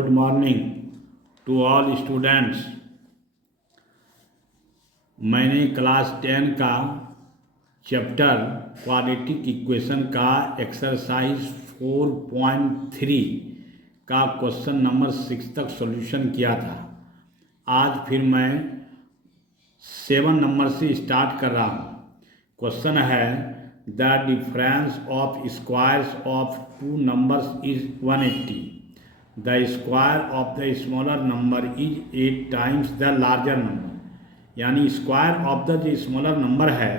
Good morning to all students. मैंने class 10 का chapter quadratic equation का एक्सरसाइज 4.3 का क्वेश्चन नंबर 6 तक सॉल्यूशन किया था। आज फिर मैं 7 नंबर से स्टार्ट कर रहा हूँ। क्वेश्चन है the difference of squares of two numbers is 180। The square of the smaller number is 8 times the larger number. यानी स्क्वायर ऑफ द जो स्मॉलर नंबर है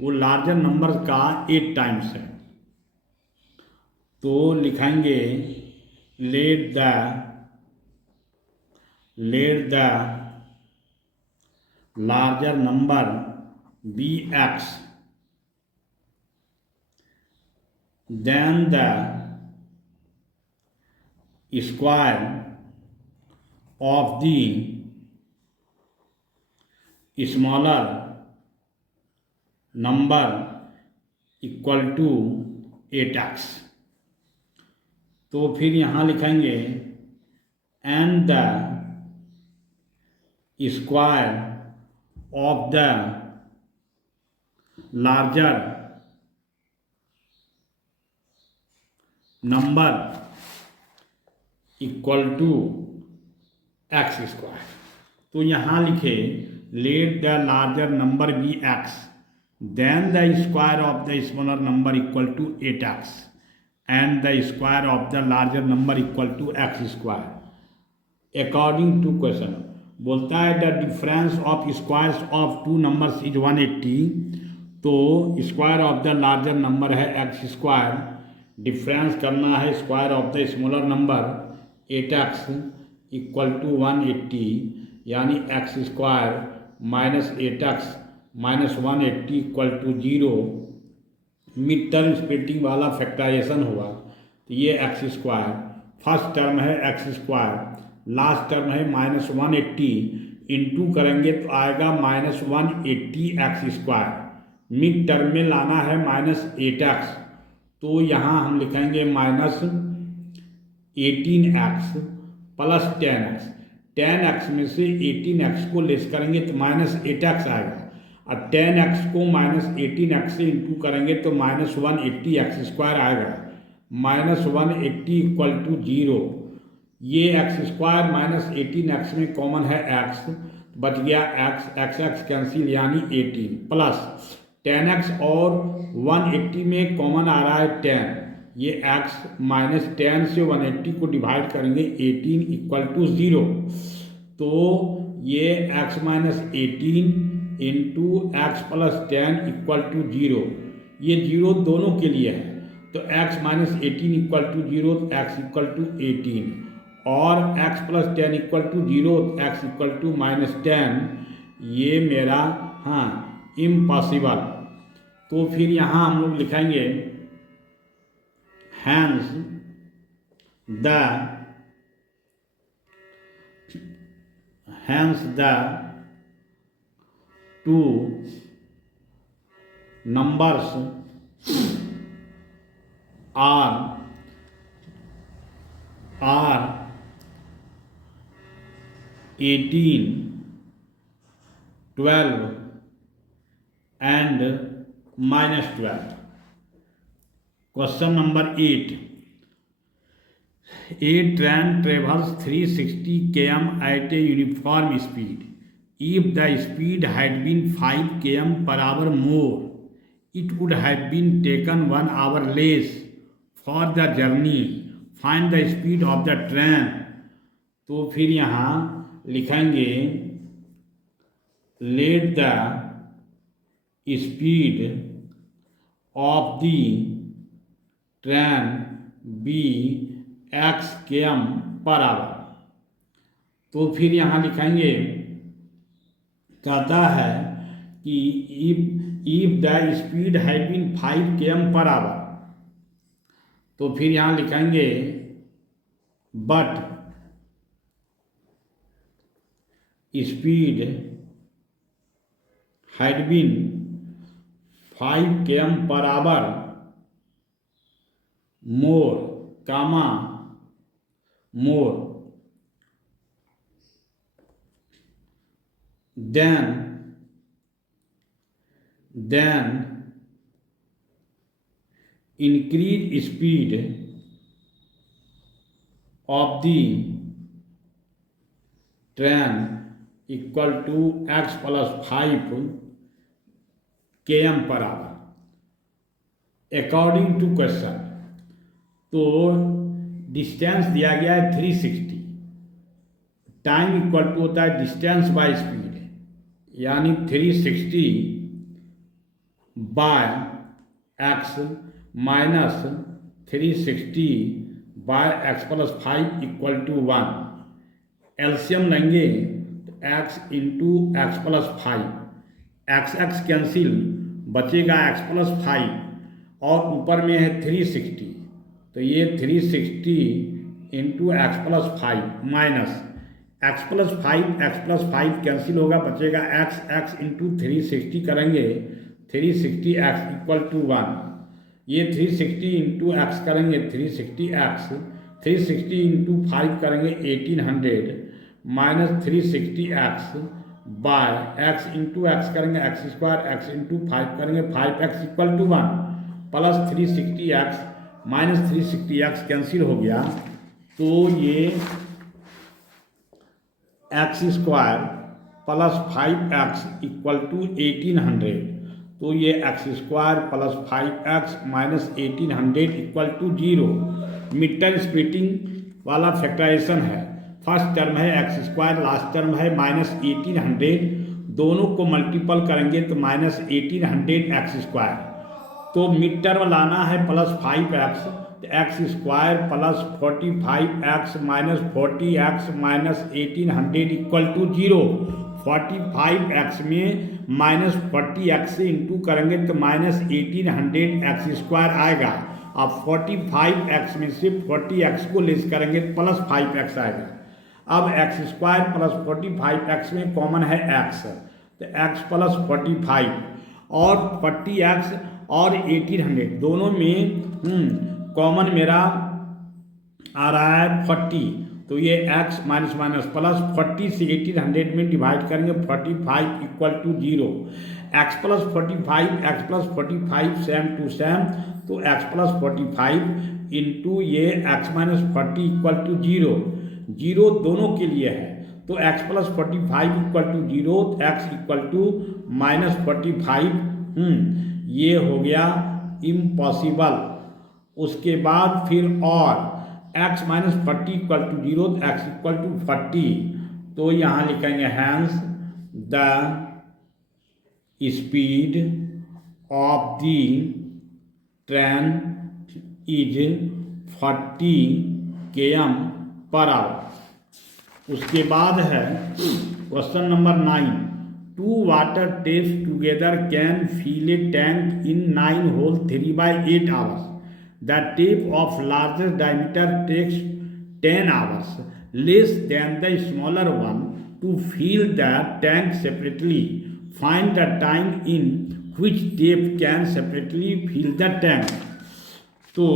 वो लार्जर नंबर का 8 टाइम्स है। तो लिखेंगे let the larger number be x then the square of the smaller number equal to 8x। तो फिर यहाँ लिखेंगे and the square of the larger number equal to x square. तो यहाँ लिखे let the larger number be x then the square of the smaller number equal to 8x and the square of the larger number equal to x square according to question. बोलता है the difference of squares of two numbers is 180। तो square of the larger number है x square, difference करना है square of the smaller number 8x equal to 180, यानी x square minus 8x minus 180 equal to 0। Mid term splitting वाला factorisation हुआ तो ये x square, first term है x square, last term है माइनस 180, इंटू करेंगे तो आएगा minus 180 x square. Mid term में लाना है माइनस 8x, तो यहाँ हम लिखेंगे minus 18x plus 10x। 10x में से 18x को लेस करेंगे तो माइनस 8x आएगा, और 10x को माइनस 18x से इंटू करेंगे तो माइनस 180 एक्स स्क्वायर आएगा। Minus 180 equal to 0। ये एक्स स्क्वायर माइनस 18x में कॉमन है x, बच गया x कैंसिल यानी 18 प्लस 10x और 180 में कॉमन आ रहा है 10। ये x माइनस 10 से 180 को डिवाइड करेंगे 18 इक्वल टू 0। तो ये x minus 18 into x plus 10 equal to 0। ये 0 दोनों के लिए है, तो x minus 18 equal to 0, x equal to 18, और x plus 10 equal to 0, x equal to minus 10। ये मेरा इम्पॉसिबल। तो फिर यहाँ हम लोग लिखेंगे hence the two numbers are 18, 12 and minus 12। Question number 8। A train travels 360 km at a uniform speed. If the speed had been 5 km per hour more, it would have been taken 1 hour less for the journey. Find the speed of the train। तो फिर यहाँ लिखेंगे let the speed of the train be x km per hour. तो फिर यहाँ लिखेंगे, कहता है कि if the speed had been 5 km per hour, तो फिर यहाँ लिखेंगे but speed had been 5 km per hour more, then increase speed of the train equal to x plus 5 km per hour according to question. तो distance दिया गया है 360, time equal to होता है डिस्टेंस बाय स्पीड, यानी 360 by x minus 360 by x plus 5 equal to 1। LCM लेंगे तो x into x plus 5, x x cancel, बचेगा एक्स प्लस 5 और ऊपर में है 360, तो ये 360 into x plus 5 minus x plus 5 cancel होगा, बचेगा एक्स एक्स इंटू 360 करेंगे 360 एक्स इक्वल टू 1। ये 360 इंटू एक्स करेंगे 360 एक्स, 360 इंटू 5 करेंगे 1800 minus 360 x by x into x करेंगे एक्स स्क्वायर, एक्स इंटू 5 करेंगे 5x equal to 1 plus 360x minus 360x cancel हो गया, तो ये x square plus 5x equal to 1800, तो ये x square plus 5x minus 1800 equal to 0। Mid term splitting वाला factorization है, फर्स्ट टर्म है एक्स स्क्वायर, लास्ट टर्म है माइनस 1800, दोनों को मल्टीपल करेंगे तो माइनस 1800 एक्स स्क्वायर, तो मिड टर्म लाना है प्लस 5x, तो x square plus 45x minus 40x minus 1800 equal to 0। 45x में माइनस 40x से इंटू करेंगे तो माइनस 1800 एक्स स्क्वायर आएगा। अब 45x में से 40x को लेस करेंगे तो प्लस 5x आएगा। अब एक्स स्क्वायर प्लस 45x में कॉमन है x, तो x प्लस 45 और 40x और 1800 दोनों में कॉमन मेरा आ रहा है 40, तो ये x माइनस माइनस प्लस 40 से 1800 में डिवाइड करेंगे 45 equal to 0। x plus 45 same to same, तो x प्लस 45 इंटू ये x माइनस 40 इक्वल टू 0 दोनों के लिए है, तो x plus 45 equal to 0, x equal to minus 45 ये हो गया इम्पॉसिबल। उसके बाद फिर और x minus 40 equal to 0, x equal to 40, तो यहाँ लिखेंगे hence the speed of the train is 40 km per hour. उसके बाद है question number 9, 2 water taps together can fill a tank in 9 holes 3/8 hours. The tap of larger diameter takes 10 hours less than the smaller one to fill the tank separately. Find the time in which tap can separately fill the tank. तो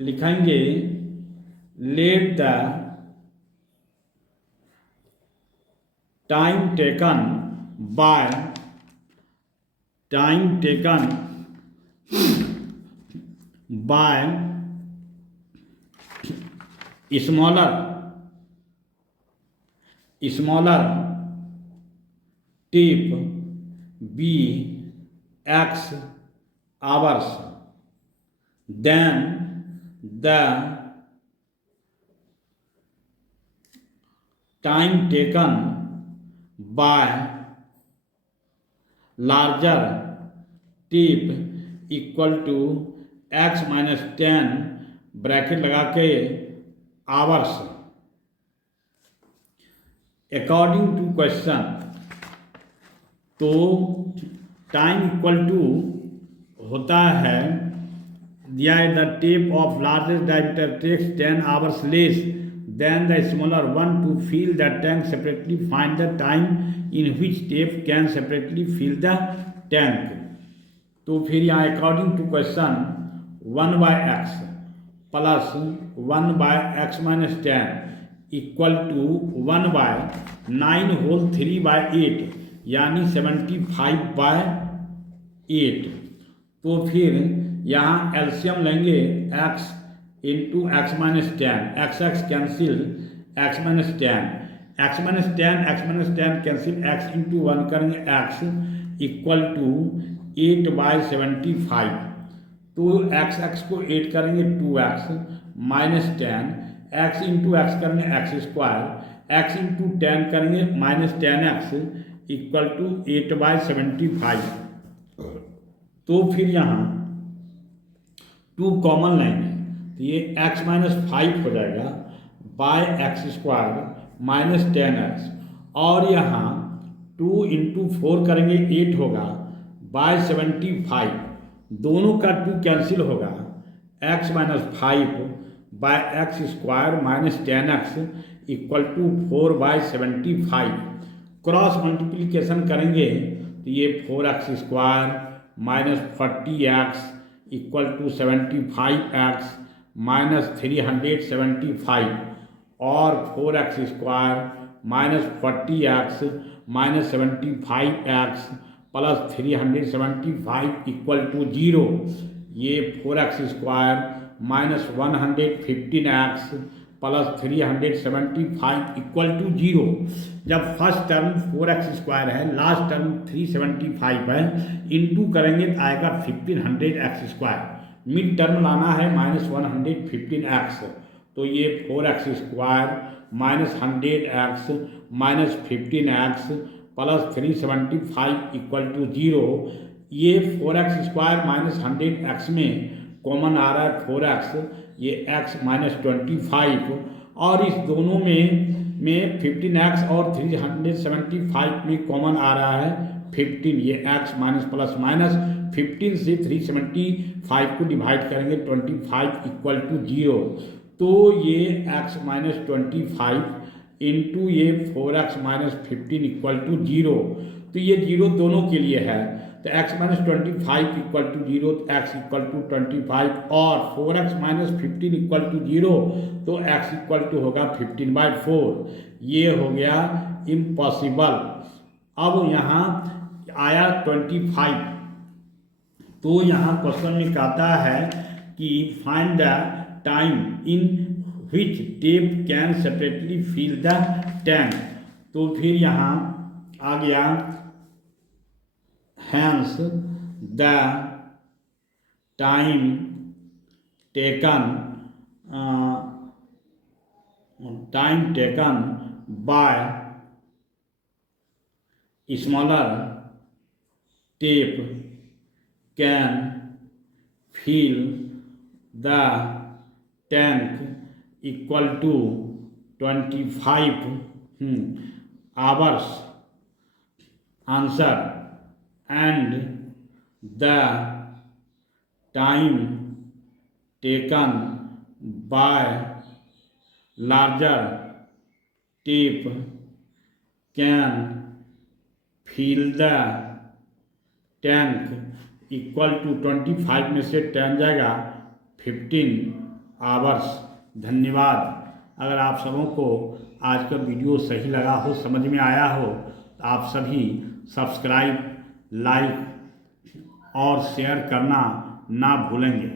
लिखेंगे let the time taken by smaller tip be x hours, then the time taken by larger tip equal to x minus 10 bracket लगा के hours. According to question, तो time equal to होता है दिया है the tap of largest diameter takes 10 hours less than the smaller one to fill the tank separately, find the time in which tap can separately fill the tank. तो फिर यहाँ according to question 1/x plus 1/x minus 10 equal to 1/9 whole 3/8 यानी 75/8। तो फिर यहाँ LCM लेंगे x into x minus ten, x cancel, x minus ten cancel, x into 1 करेंगे x equal to 8/75। तो x को 8 करेंगे 2x minus ten, x into x करेंगे एक्स स्क्वायर, x इंटू 10 करेंगे माइनस 10x इक्वल टू 8/75। तो फिर यहाँ 2 common लेंगे तो ये x माइनस 5 हो जाएगा bye x square minus 10x, और यहाँ 2 इंटू 4 करेंगे 8 होगा बाय 75। दोनों का 2 कैंसिल होगा, x minus 5 by x square minus 10x equal to 4/75। Cross multiplication करेंगे तो ये 4x square minus 40x equal to 75x minus 375, और 4x square minus 40x minus 75x plus 375 equal to 0। ये 4x square minus 115x plus 375 equal to 0। जब first term 4x square है, last term 375 है, into करेंगे तो आएगा 1500x square. Mid term लाना है माइनस 115x, तो ये 4x square minus 100x minus 15x plus 375 equal to 0। ये 4x स्क्वायर माइनस 100x में कॉमन आ रहा है 4x, ये x माइनस 25, और इस दोनों में 15x और 375 में कॉमन आ रहा है 15, ये x माइनस प्लस माइनस 15 से 375 को डिवाइड करेंगे 25 इक्वल टू 0। तो ये x माइनस 25 इंटू ये 4x माइनस 15 इक्वल टू 0। तो ये 0 दोनों के लिए है, तो x माइनस 25 इक्वल टू 0, तो x इक्वल टू 25, और 4x माइनस 15 इक्वल टू 0, तो x इक्वल टू होगा 15/4। ये हो गया इम्पॉसिबल। अब यहाँ आया 25, तो यहाँ क्वेश्चन में कहता है कि find the time in which tap can separately fill the tank. तो फिर यहाँ आ गया hence the time taken by smaller tape can fill the tank equal to 25 hours. Answer: and the time taken by larger tape can fill the tank equal to 25 में से 10 जाएगा 15 hours. धन्यवाद। अगर आप सबों को आज का वीडियो सही लगा हो, समझ में आया हो, तो आप सभी सब्सक्राइब, लाइक और शेयर करना ना भूलेंगे।